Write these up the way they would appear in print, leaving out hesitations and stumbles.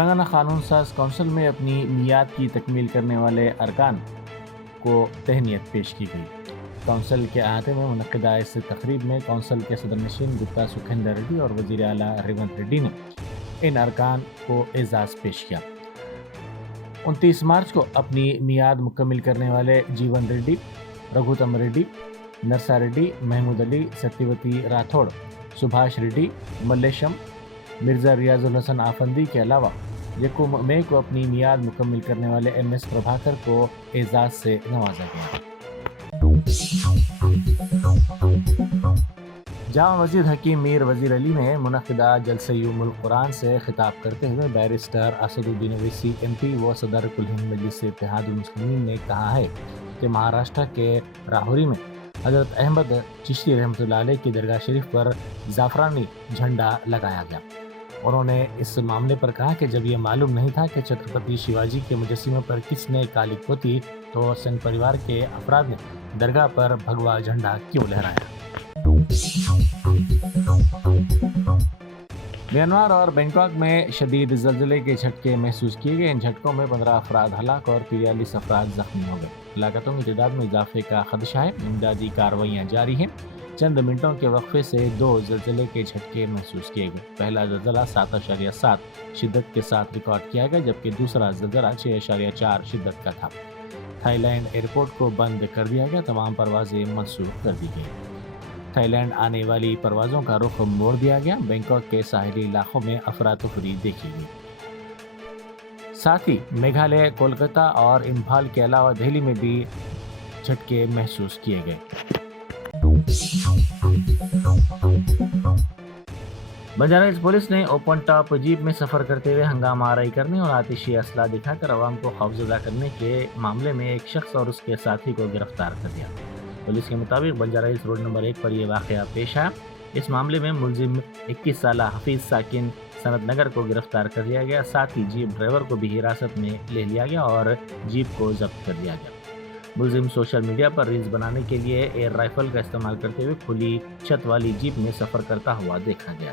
تلنگانہ قانون ساز کونسل میں اپنی میعاد کی تکمیل کرنے والے ارکان کو تہنیت پیش کی گئی۔ کونسل کے احاطے میں منعقدہ اس تقریب میں کونسل کے صدر نشین گپتا سکھیندر ریڈی اور وزیر اعلیٰ ریونت ریڈی نے ان ارکان کو اعزاز پیش کیا۔ 29 مارچ کو اپنی میعاد مکمل کرنے والے جیون ready, رگھوتم ready, نرسا ready, Mahmood Ali, ستیوتی Rathod, سبھاش ریڈی، ملیشم، مرزا ریاض الحسن آفندی کے علاوہ یکم مئی کو اپنی میعاد مکمل کرنے والے ایم ایس پربھاکر کو اعزاز سے نوازا گیا۔ جامع مسجد حکیم میر وزیر علی میں منعقدہ جلسہ یوم القرآن سے خطاب کرتے ہوئے بیرسٹر اسد الدین اویسی ایم پی و صدر کل ہند مجلس اتحاد المسلمین نے کہا ہے کہ مہاراشٹر کے راہوری میں حضرت احمد چشتی رحمۃ اللہ علیہ کی درگاہ شریف پر زعفرانی جھنڈا لگایا گیا۔ انہوں نے اس معاملے پر کہا کہ جب یہ معلوم نہیں تھا کہ چھترپتی شیواجی کے مجسمے پر کس نے کالی پوتی تو سنگھ پریوار کے افراد نے درگاہ پر بھگوا جھنڈا کیوں لہرایا۔ میانمار اور بینکاک میں شدید زلزلے کے جھٹکے محسوس کیے گئے۔ ان جھٹکوں میں 15 افراد ہلاک اور 43 افراد زخمی ہو گئے۔ ہلاکتوں کی تعداد میں اضافے کا خدشہ ہے۔ امدادی کارروائیاں جاری ہیں۔ چند منٹوں کے وقفے سے 2 زلزلے کے جھٹکے محسوس کیے گئے۔ پہلا زلزلہ 7.7 شدت کے ساتھ ریکارڈ کیا گیا، جبکہ دوسرا زلزلہ 6.4 شدت کا تھا۔ تھائی لینڈ ایئرپورٹ کو بند کر دیا گیا، تمام پروازیں منسوخ کر دی گئیں۔ تھائی لینڈ آنے والی پروازوں کا رخ موڑ دیا گیا۔ بینکاک کے ساحلی علاقوں میں افراتفری دیکھی گئی۔ ساتھ ہی میگھالیہ، کولکتہ اور امپھال کے علاوہ دہلی میں بھی جھٹکے محسوس کیے گئے۔ بنجارہ ہلز پولیس نے اوپن ٹاپ جیپ میں سفر کرتے ہوئے ہنگامہ آرائی کرنے اور آتشی اسلحہ دکھا کر عوام کو خوفزدہ کرنے کے معاملے میں ایک شخص اور اس کے ساتھی کو گرفتار کر لیا۔ پولیس کے مطابق بنجارہ ہلز روڈ نمبر 1 پر یہ واقعہ پیش آیا۔ اس معاملے میں ملزم 21 سالہ حفیظ ساکن سنت نگر کو گرفتار کر لیا گیا۔ ساتھ ہی جیپ ڈرائیور کو بھی حراست میں لے لیا گیا اور جیپ کو ضبط کر لیا گیا۔ ملزم سوشل میڈیا پر ریلز بنانے کے لیے ایئر رائفل کا استعمال کرتے ہوئے کھلی چھت والی جیپ میں سفر کرتا ہوا دیکھا گیا۔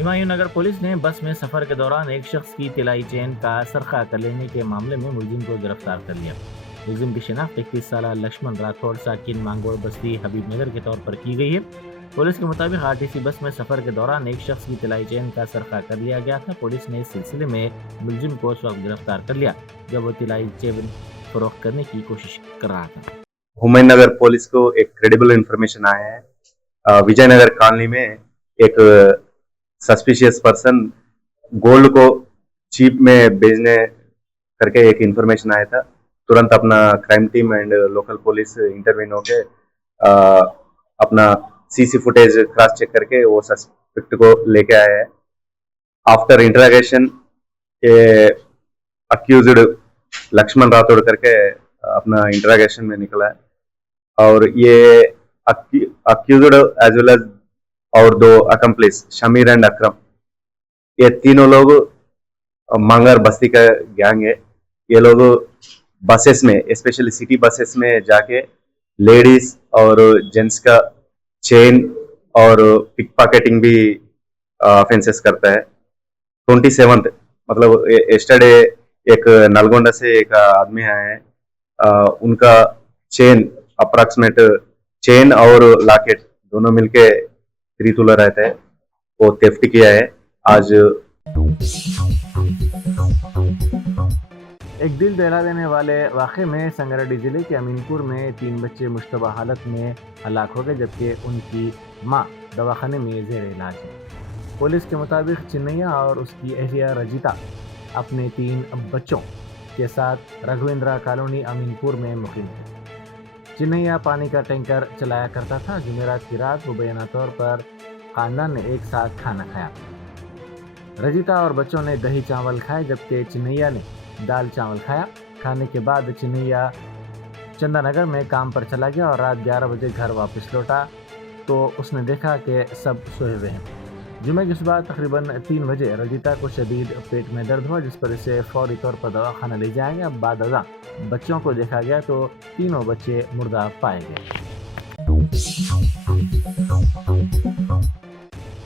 ہمایوں نگر پولیس نے بس میں سفر کے دوران ایک شخص کی طلائی چین کا سرقہ کر لینے کے معاملے میں ملزم کو گرفتار کر لیا۔ ملزم کی شناخت 31 سالہ لکشمن راتھوڑ ساکن مانگوڑ بستی حبیب نگر کے طور پر کی گئی ہے۔ پولیس کے مطابق آرٹیسی بس میں سفر کے دوران ایک شخص کی طلائی چین کا سرقہ کر لیا گیا تھا۔ پولیس نے اس سلسلے میں ملزم کو اس وقت گرفتار کر لیا جب وہ طلائی چین فروخت کرنے کی کوشش کر رہا تھا۔ ہمایوں نگر پولیس کو ایک کریڈیبل انفارمیشن آیا ہے، وجے نگر کالونی میں ایک سسپیشیس پرسن گولڈ کو چیپ میں بیچنے کر کے ایک انفارمیشن آیا تھا۔ ترنت اپنا crime team and local police intervene ہو کے اپنا سی فوٹیج کراس چیک کر کے وہ سسپیکٹ کو لے کے آیا ہے۔ After interrogation accused Lakshman Rathod کر کے اپنا انٹراگیشن میں نکلا ہے، اور یہ اکیوزڈ ایز ویل ایز اور 2 اکمپلیس شمیر اینڈ اکرم، یہ تینوں لوگ مانگر بستی کا گینگ ہے۔ یہ لوگ بسیس میں اسپیشلی سٹی بسیس میں جا کے لیڈیز اور جینٹس کا چین اور پک پاکیٹنگ بھی افینسز کرتا ہے۔ 27 مطلب یسٹرڈے ایک نلگونڈا سے ایک آدمی آئے ہیں، ان کا چین اپراکسیمیٹ چین اور لاکٹ دونوں مل کے 3 تولہ رہتا ہے، وہ تھیفٹ کیا ہے۔ آج ایک دل دہلا دینے والے واقعے میں سنگریڈی ضلع کے امین پور میں 3 بچے مشتبہ حالت میں ہلاک ہو گئے، جبکہ ان کی ماں دواخانے میں زیر علاج ہے۔ پولیس کے مطابق چنیا اور اس کی اہلیہ رجیتا اپنے 3 بچوں کے ساتھ رگھویندرا کالونی امین پور میں مقیم تھے۔ چنیا پانی کا ٹینکر چلایا کرتا تھا۔ جمعرات کی رات مبینہ طور پر خاندان نے ایک ساتھ کھانا کھایا۔ رجیتا اور بچوں نے دہی چاول کھائے، جبکہ چنیا نے دال چاول کھایا۔ کھانے کے بعد چنیا چندا نگر میں کام پر چلا گیا اور رات 11 بجے گھر واپس لوٹا تو اس نے دیکھا کہ سب سوئے ہوئے ہیں۔ جمعہ کی صبح تقریباً 3 بجے رجیتا کو شدید پیٹ میں درد ہوا، جس پر اسے فوری طور پر دواخانہ لے جایا گیا۔ بعد ازاں بچوں کو دیکھا گیا تو تینوں بچے مردہ پائے گئے۔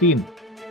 3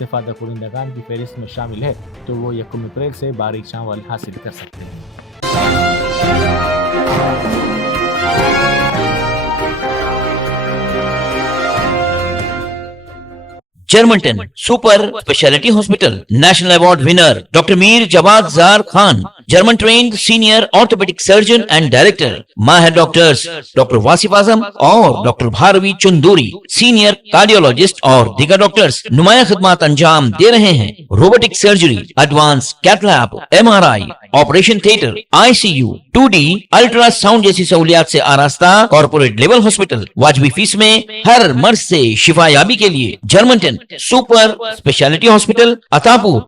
استفادہ کنندگان کی فہرست میں شامل ہے تو وہ 1 اپریل سے باریک چاول حاصل کر سکتے ہیں۔ Germanten super specialty hospital national award winner doctor Mir Jawad Zar Khan, German trained senior orthopaedic surgeon and director, ماہر ڈاکٹرز ڈاکٹر واصف اعظم اور doctor Bharavi Chanduri, senior cardiologist اور دیگر ڈاکٹرز نمایاں خدمات انجام دے رہے ہیں۔ Robotic surgery, advance cath lab, MRI، operation theatre, ICU، 2D ultrasound جیسی سہولیات سے آراستہ کارپوریٹ لیول ہاسپٹل، واجبی فیس میں ہر مرض سے شفا یابی کے لیے جرمنٹن سپر اسپیشلٹی ہاسپٹل، عطاپور۔